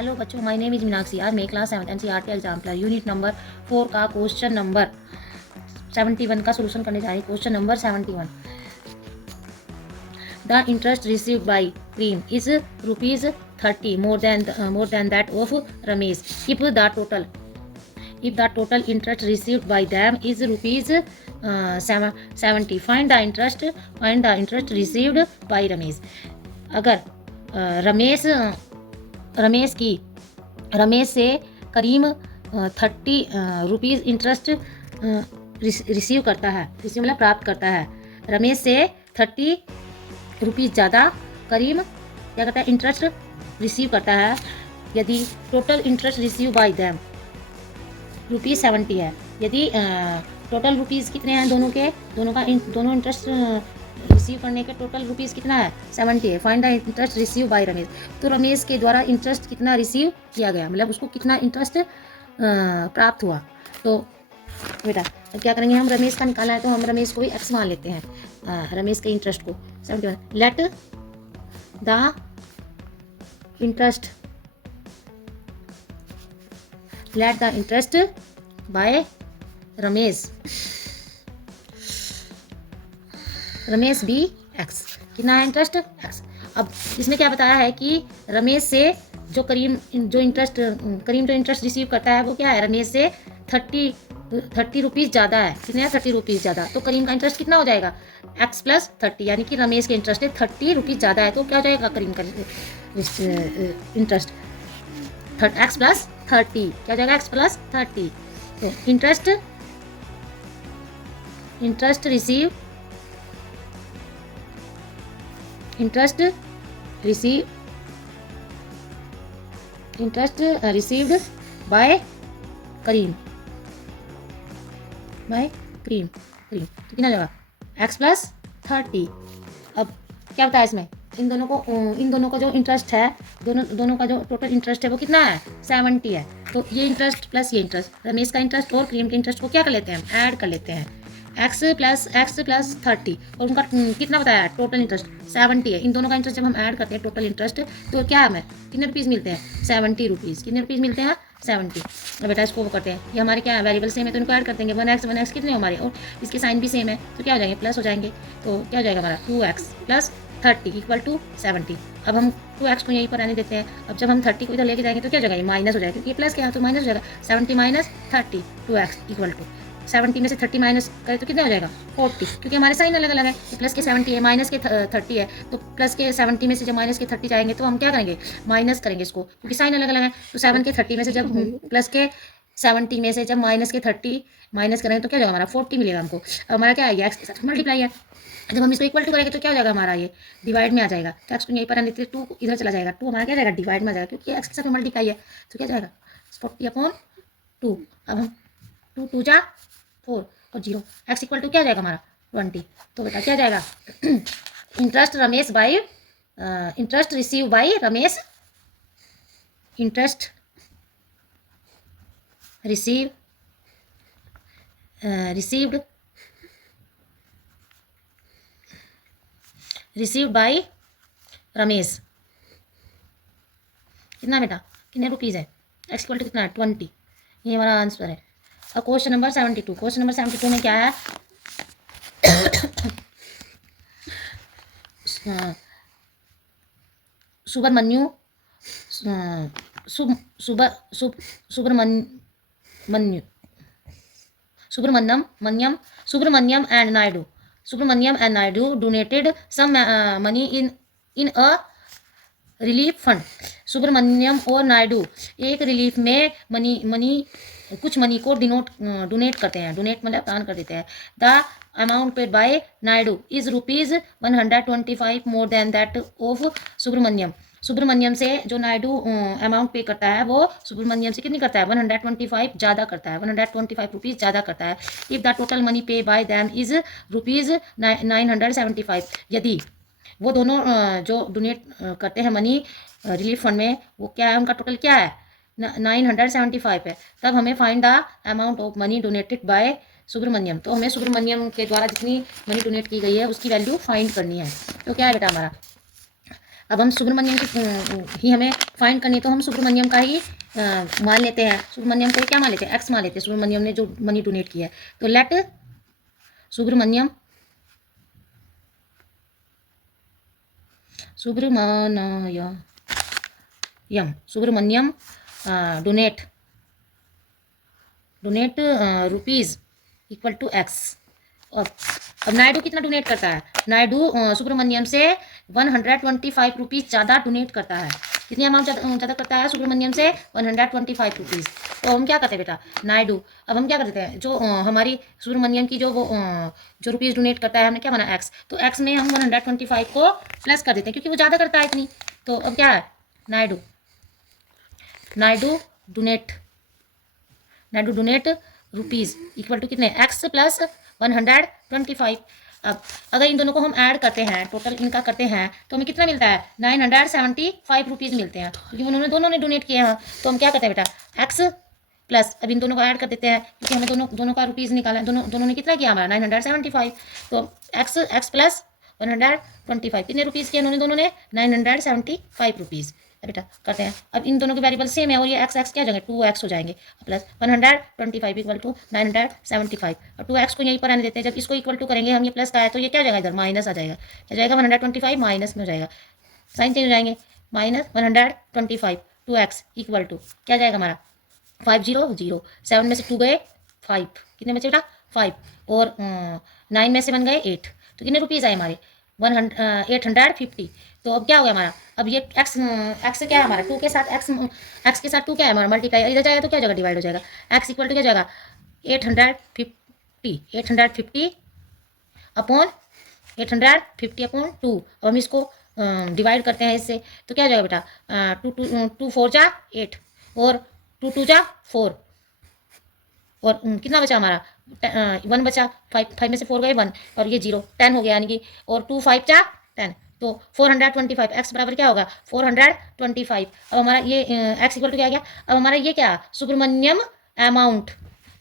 Hello बच्चों, my name is Meenakshi. आज मैं class 7 NCERT exemplar unit number 4 का क्वेश्चन नंबर 71 का सोल्यूशन करने जा रही हूँ। Question number 71, the interest received by cream is ₹30 more than that of Ramesh. if the total interest received by them is ₹70, find the interest received by Ramesh. अगर रमेश से करीम 30 rupees interest receive करता है, receive मतलब प्राप्त करता है। रमेश से 30 रुपीज़ ज़्यादा करीम क्या करता है, इंटरेस्ट रिसीव करता है। यदि total interest receive by them ₹70 है, यदि टोटल रुपीज़ कितने हैं दोनों इंटरेस्ट रिसीव करने के टोटल रुपीज़ कितना है, 70 है। Find the interest receive by Ramesh. तो रमेश के द्वारा इंटरेस्ट कितना रिसीव किया गया, मतलब उसको कितना इंटरेस्ट प्राप्त हुआ। तो बेटा क्या करेंगे, हम रमेश का निकाला है तो हम रमेश को भी एक्स मान लेते हैं, रमेश के इंटरेस्ट को 71। Let the interest by Ramesh be x. कितना है इंटरेस्ट, एक्स। अब इसमें क्या बताया है कि रमेश से जो करीम जो इंटरेस्ट रिसीव करता है वो क्या है, रमेश से 30 रुपीज़ ज़्यादा है। कितने हैं, 30 रुपीज़ ज़्यादा। तो करीम का इंटरेस्ट कितना हो जाएगा, एक्स प्लस 30, यानी कि रमेश के इंटरेस्ट है 30 रुपीज़ ज़्यादा है। तो क्या हो जाएगा करीम का इंटरेस्ट, एक्स प्लस 30। क्या हो जाएगा, एक्स प्लस 30। तो इंटरेस्ट रिसीव्ड बाय करीम तो कितना जाएगा, एक्स प्लस 30। अब क्या बताया इसमें, इन दोनों का जो इंटरेस्ट है, दोनों का जो टोटल इंटरेस्ट है वो कितना है, 70 है। तो ये इंटरेस्ट प्लस ये इंटरेस्ट, रमेश का इंटरेस्ट और क्रीम के इंटरेस्ट को क्या कर लेते हैं, हम ऐड कर लेते हैं। एक्स प्लस 30 और उनका कितना बताया, टोटल इंटरेस्ट 70 है। इन दोनों का इंटरेस्ट जब हम ऐड करते हैं टोटल इंटरेस्ट, तो क्या हमें कितने रुपीज़ मिलते हैं, 70 रुपीज़। कितने रुपीज़ मिलते हैं, 70। अब बेटा इसको वो करते हैं, ये हमारे क्या है, वेरिएबल सेम है तो इनको ऐड कर देंगे। 1x कितने हमारे, और इसके साइन भी सेम है तो क्या हो जाएंगे, प्लस हो जाएंगे। तो क्या हो जाएगा हमारा, 2x प्लस 30 इक्वल टू 70। अब हम 2x को यहीं पर आने देते हैं। अब जब हम 30 को इधर लेके जाएंगे तो क्या हो जाएगा, ये माइनस हो जाएगा, क्योंकि प्लस क्या है तो माइनस हो जाएगा। 70 माइनस 30, 2x इक्वल टू 70 में से 30 माइनस करें तो कितना हो जाएगा, 40, क्योंकि हमारे साइन अलग अलग है। तो प्लस के 70 है, माइनस के 30 है, तो प्लस के 70 में से जब माइनस के 30 जाएंगे तो हम क्या करेंगे, माइनस करेंगे इसको, क्योंकि साइन अलग अलग है। तो 7 के 30 में से जब प्लस के 70 में से जब माइनस के 30 माइनस करेंगे तो क्या जाएगा, हमारा 40 मिलेगा हमको। अब हमारा क्या है, एक्स के साथ मल्टीप्लाई है। जब हम इसको इक्वल टू करेंगे तो क्या हो जाएगा, हमारा ये डिवाइड में आ जाएगा। तो एक्स को यहीं पर आने देते, 2 इधर चला जाएगा, 2 हमारा क्या जाएगा, डिवाइड में आ जाएगा, क्योंकि एक्स के साथ मल्टीप्लाई है। तो क्या जाएगा, 40/2। अब हम 2 2 जा 4 और 0, एक्स इक्वल टू क्या जाएगा हमारा, 20। तो बेटा क्या जाएगा, interest receive by Ramesh, interest received by Ramesh. कितना बेटा, कितने रुपीज़ है, एक्स इक्वल टू कितना है, 20। ये हमारा आंसर है। अब क्वेश्चन नंबर 72 में क्या है, Subramanyam and Naidu donated some money in a relief fund. Subramanyam और नायडू एक रिलीफ में कुछ मनी को डोनेट करते हैं, डोनेट मतलब दान कर देते हैं। The amount paid by Naidu is ₹125 more than that of Subramanyam से जो नायडू अमाउंट पे करता है वो सुब्रमण्यम से कितनी करता है, 125 ज़्यादा करता है, 125 रुपीज़ ज़्यादा करता है। इफ़ द टोटल मनी पे बाय दैम इज़ ₹975, यदि वो दोनों जो डोनेट करते हैं मनी रिलीफ फंड में, वो क्या है, उनका टोटल क्या है, 975 है। तब हमें find the amount of money donated by Subramanyam. तो हमें सुब्रमण्यम के द्वारा जितनी मनी डोनेट की गई है उसकी वैल्यू फाइंड करनी है। तो क्या है बेटा हमारा, अब हम सुब्रमण्यम की ही हमें फाइंड करनी है, तो हम सुब्रमण्यम का ही मान लेते हैं। सुब्रमण्यम को क्या मान लेते हैं? एक्स मान लेते हैं, सुब्रमण्यम ने जो मनी डोनेट किया है। तो let Subramanyam Subramanyam donate rupees equal to x. अब नायडू कितना डोनेट करता है? नायडू सुब्रमण्यम से 125 रुपीज़ ज़्यादा डोनेट करता है। कितनी अमाउंट ज़्यादा करता है सुब्रमण्यम से? 125 रुपीज़। तो हम क्या करते हैं बेटा? नायडू, अब हम क्या कर देते हैं, जो हमारी सुब्रमण्यम की जो जो रुपीज़ डोनेट करता है, हमने क्या माना? एक्स। तो एक्स में हम 125 को प्लस कर देते हैं, क्योंकि वो ज़्यादा करता है इतनी। तो अब क्या है? Naidu donate rupees equal to कितने? X plus 125। अब अगर इन दोनों को हम ऐड करते हैं, टोटल इनका करते हैं, तो हमें कितना मिलता है? 975 रुपीज़ मिलते हैं, क्योंकि दोनों ने डोनेट किए हैं। तो हम क्या करते हैं बेटा? एक्स प्लस, अब इन दोनों को ऐड कर देते हैं, क्योंकि हमें दोनों का रुपीज़ निकाला है। दोनों ने कितना किया हमारा? 975। तो एक्स प्लस 125 कितने रुपीज़ किए दोनों ने? 975 रुपीज़। बेटा करते हैं, अब इन दोनों के वेरिएबल सेम है, और ये एक्स क्या हो जाएंगे? 2x हो जाएंगे, प्लस 125 इक्वल टू 975। और 2x को यहीं पर आने देते हैं। जब इसको इक्वल टू करेंगे हम, ये प्लस का है तो ये क्या हो जाएगा? इधर माइनस आ जाएगा। क्या जाएगा? 125 माइनस में हो जाएगा, साइन चेंज हो जाएंगे। माइनस 125 2x इक्वल टू क्या जाएगा हमारा? 500 7 में से 2 गए 5, कितने बचे बेटा? 5, और 9 में से 1 गए 8, तो कितने रुपीज़ आए हमारे? 850। तो अब क्या हो गया हमारा? अब ये एक्स क्या है हमारा? 2 के साथ एक्स के साथ 2 क्या है हमारा? मल्टीप्लाई। इधर जाएगा तो क्या हो जाएगा? डिवाइड हो जाएगा। एक्स इक्वल टू क्या जाएगा? 850 अपॉन 850 अपॉन 2। अब हम इसको डिवाइड करते हैं इससे, तो क्या हो जाएगा बेटा? 2 4 जा 8, और 2 2 जा 4, और कितना बचा हमारा? 1 बचा। 5 में से 4 गए 1, और ये 0 10 हो गया, यानी कि, और 2 5 जा 10, तो 425। एक्स बराबर क्या होगा? 425। अब हमारा ये एक्स इक्वल टू क्या आ गया? अब हमारा ये क्या? सुब्रमण्यम अमाउंट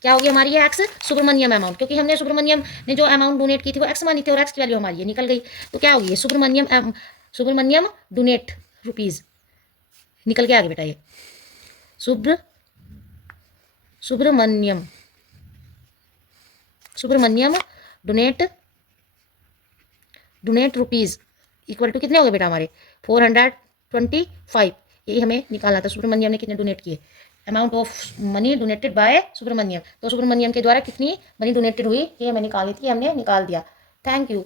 क्या होगी हमारी? ये एक्स सुब्रमण्यम अमाउंट, क्योंकि हमने सुब्रमण्यम ने जो अमाउंट डोनेट की थी वो एक्स मानी थी, और एक्स की वैल्यू हमारी ये निकल गई। तो क्या होगी? सुब्रमण्यम डोनेट रुपीज़ निकल के आगे बेटा, ये Subramanyam donate rupees equal to कितने हो गए बेटा हमारे? 425। यही हमें निकालना था, सुब्रमण्यम ने कितने डोनेट किए, amount of money donated by Subramanyam. तो सुब्रमण्यम के द्वारा कितनी मनी डोनेटेड हुई ये हमें निकाली थी, हमने निकाल दिया। Thank you.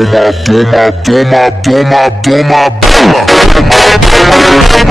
Toma, toma, toma, toma, toma, toma.